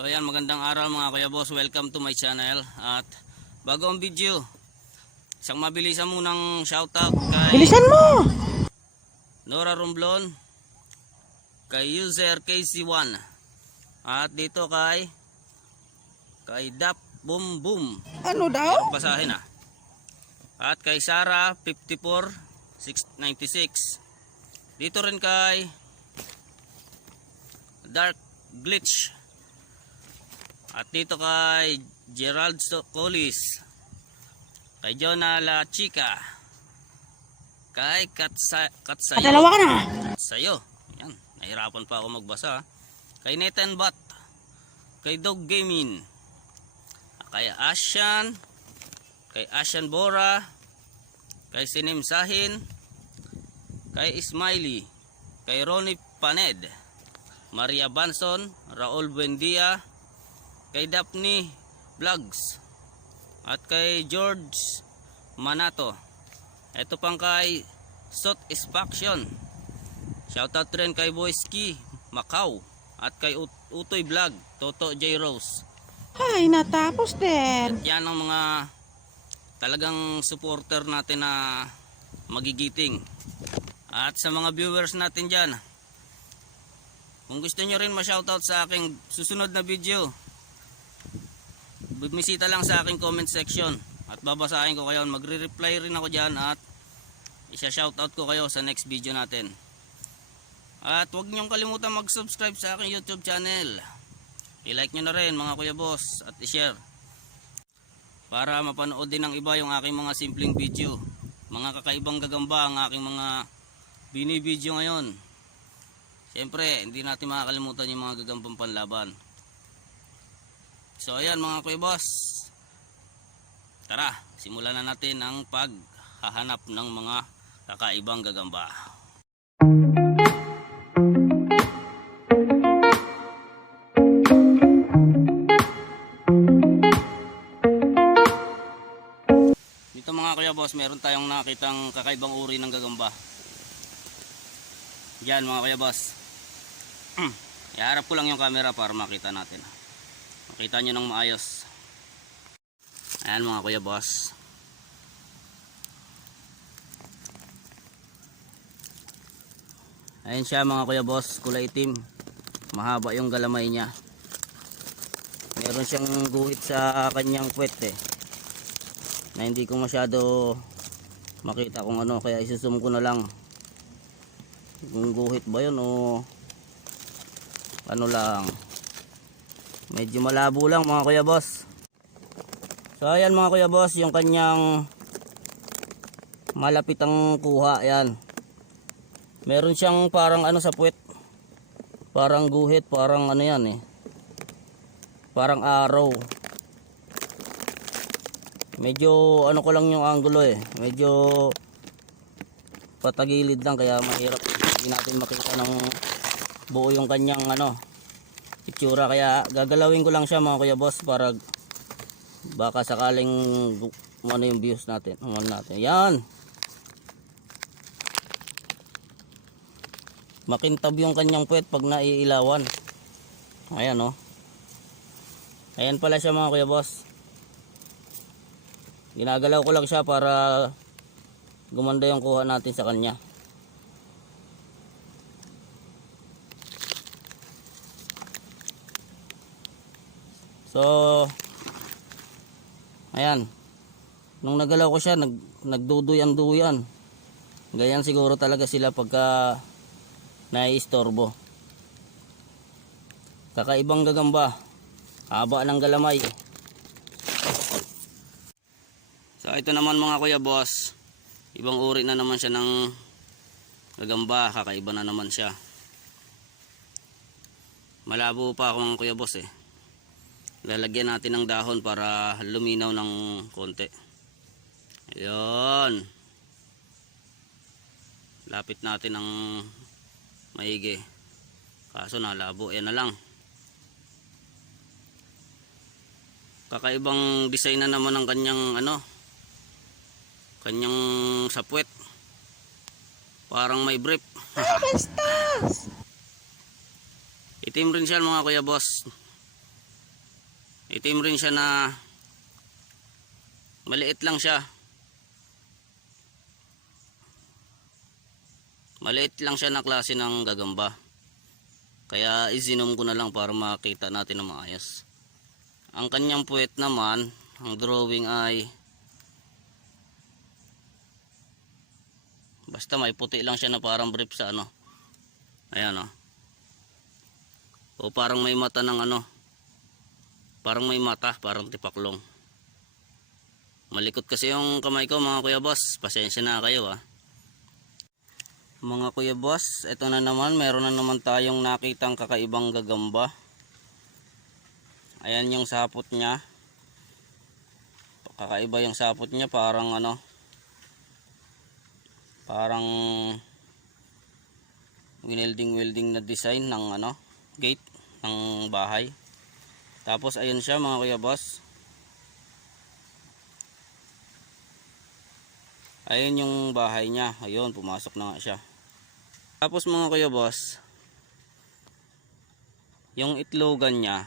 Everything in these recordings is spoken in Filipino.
So ayan, magandang araw mga kuya boss, welcome to my channel. At bago ang video, isang mabilisan munang shoutout kay Bilisan mo! Nora Romblon, kay user KC1, at dito kay Dap Boom Boom. Ano daw? Ayan, basahin ah. At kay Sarah 54696. Dito rin kay Dark Glitch. At dito kay Gerald Colis, kay Jonah La Chica, kay Katsayo. Dalawa ka na. Katsayo. Yan, nahirapan pa ako magbasa. Kay Nathan Bat, kay Dog Gaming, kay Ashan, kay Ashan Bora, kay Sinim Sahin, kay Ismaili, kay Ronnie Paned, Maria Banson, Raul Buendia, kay Daphne Vlogs, at kay George Manato. Ito pang kay Satisfaction. Shoutout rin kay Boyski Macau, at kay Utoy Vlog, Toto J. Rose. Ay, natapos din. At yan ang mga talagang supporter natin na magigiting. At sa mga viewers natin dyan, kung gusto nyo rin ma-shoutout sa aking susunod na video, bumisita lang sa aking comment section at babasahin ko kayo. Magre-reply rin ako dyan at isa-shoutout ko kayo sa next video natin. At huwag niyong kalimutan mag-subscribe sa aking YouTube channel. I-like nyo na rin mga kuya boss at i-share para mapanood din ng iba yung aking mga simpleng video. Mga kakaibang gagamba ang aking mga binibideo ngayon. Siyempre, hindi natin makakalimutan yung mga gagambang panlaban. So ayan mga kuya boss, tara, simulan na natin ang paghahanap ng mga kakaibang gagamba. Dito mga kuya boss, meron tayong nakitang kakaibang uri ng gagamba. Diyan mga kuya boss. Iharap ko lang yung camera para makita natin. Makita nyo ng maayos. Ayan mga kuya boss. Ayan siya mga kuya boss, kulay itim. Mahaba yung galamay niya. Meron siyang guhit sa kanyang puwet na hindi ko masyado makita kung ano, kaya isusum ko na lang kung guhit ba yun o ano lang. Medyo malabo lang mga kuya boss. So ayan mga kuya boss, yung kanyang malapit ang kuha. Ayan, meron siyang parang ano sa puwet, parang guhit, parang ano yan parang arrow. Medyo ano ko lang yung angulo medyo patagilid lang, kaya mahirap, hindi natin makita ng buo yung kanyang itsura, kaya gagalawin ko lang siya mga kuya boss para baka sakaling yung views natin. Yan, makintab yung kanyang puwet pag naiilawan. Ayan ayan pala siya mga kuya boss. Ginagalaw ko lang siya para gumanda yung kuha natin sa kanya. So ayan, nung nagalaw ko siya, nagduduyan-duyan. Ganyan siguro talaga sila pagka naiistorbo. Kakaibang gagamba, haba ng galamay. So ito naman mga kuya boss, ibang uri na naman siya ng gagamba, kakaiba na naman siya. Malabo pa ako mga kuya boss Lalagyan natin ng dahon para luminaw ng konti. Ayun, lapit natin ng maigi, kaso nalabo. Yan na lang. Kakaibang design na naman ng kanyang kanyang sapwet, parang may brief. Basta! Itim rin siya mga kuya boss. Itim rin siya na maliit lang siya. Maliit lang siya na klase ng gagamba. Kaya izinom ko na lang para makita natin na maayos. Ang kanyang puwet naman, ang drawing ay basta may puti lang siya na parang brief sa ano. Ayan o. O parang may mata ng ano. Parang may mata, parang tipaklong. Malikot kasi yung kamay ko mga kuya boss. Pasensya na kayo Mga kuya boss, ito na naman, meron na naman tayong nakitang kakaibang gagamba. Ayan yung sapot niya. Kakaiba yung sapot niya, parang ano, parang welding na design ng ano, gate ng bahay. Tapos ayun siya mga kuya boss. Ayun yung bahay niya. Ayun, pumasok na nga siya. Tapos mga kuya boss, yung itlogan niya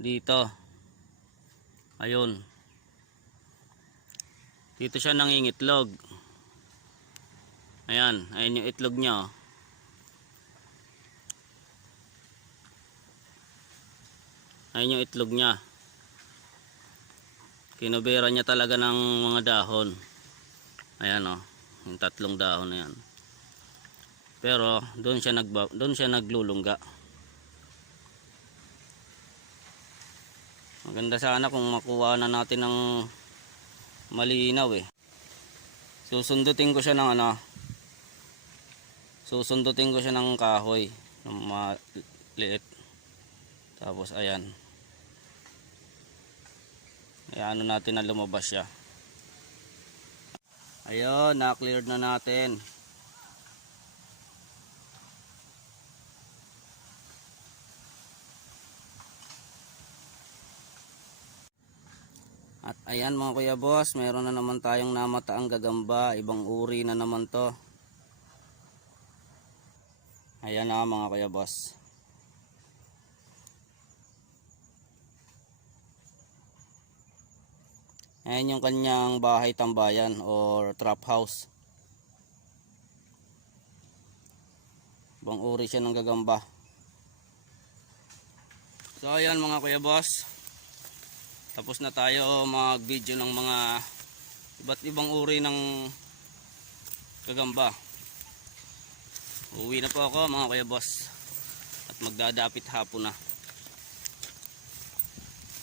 dito. Ayun. Dito siya nangingitlog. Ayan, ayun yung itlog niya. Ayun yung itlog niya. Kinubera niya talaga ng mga dahon. Ayan yung 3 dahon na yan. Pero doon siya naglulungga. Maganda sana kung makuha na natin ng malinaw Susundutin ko siya ng ano. Susundutin ko siya ng kahoy ng maliit. Tapos ayan. Ayan natin na lumabas siya. Ayun, na-cleared na natin. At ayan mga kuya boss, meron na naman tayong namataang gagamba. Ibang uri na naman to. Ayan na mga kuya boss. Ayan yung kanyang bahay tambayan or trap house. Ibang uri siya ng gagamba. So ayan mga kuya boss, tapos na tayo mag video ng mga iba't ibang uri ng gagamba. Uwi na po ako mga kuya boss at magdadapit hapon na.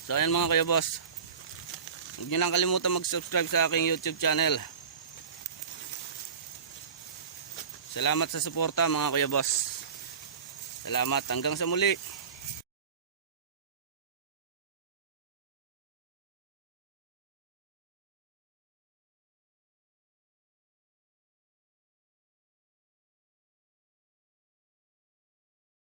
So ayan mga kuya boss, huwag nyo lang kalimutan mag-subscribe sa aking YouTube channel. Salamat sa suporta mga kuya boss. Salamat, hanggang sa muli.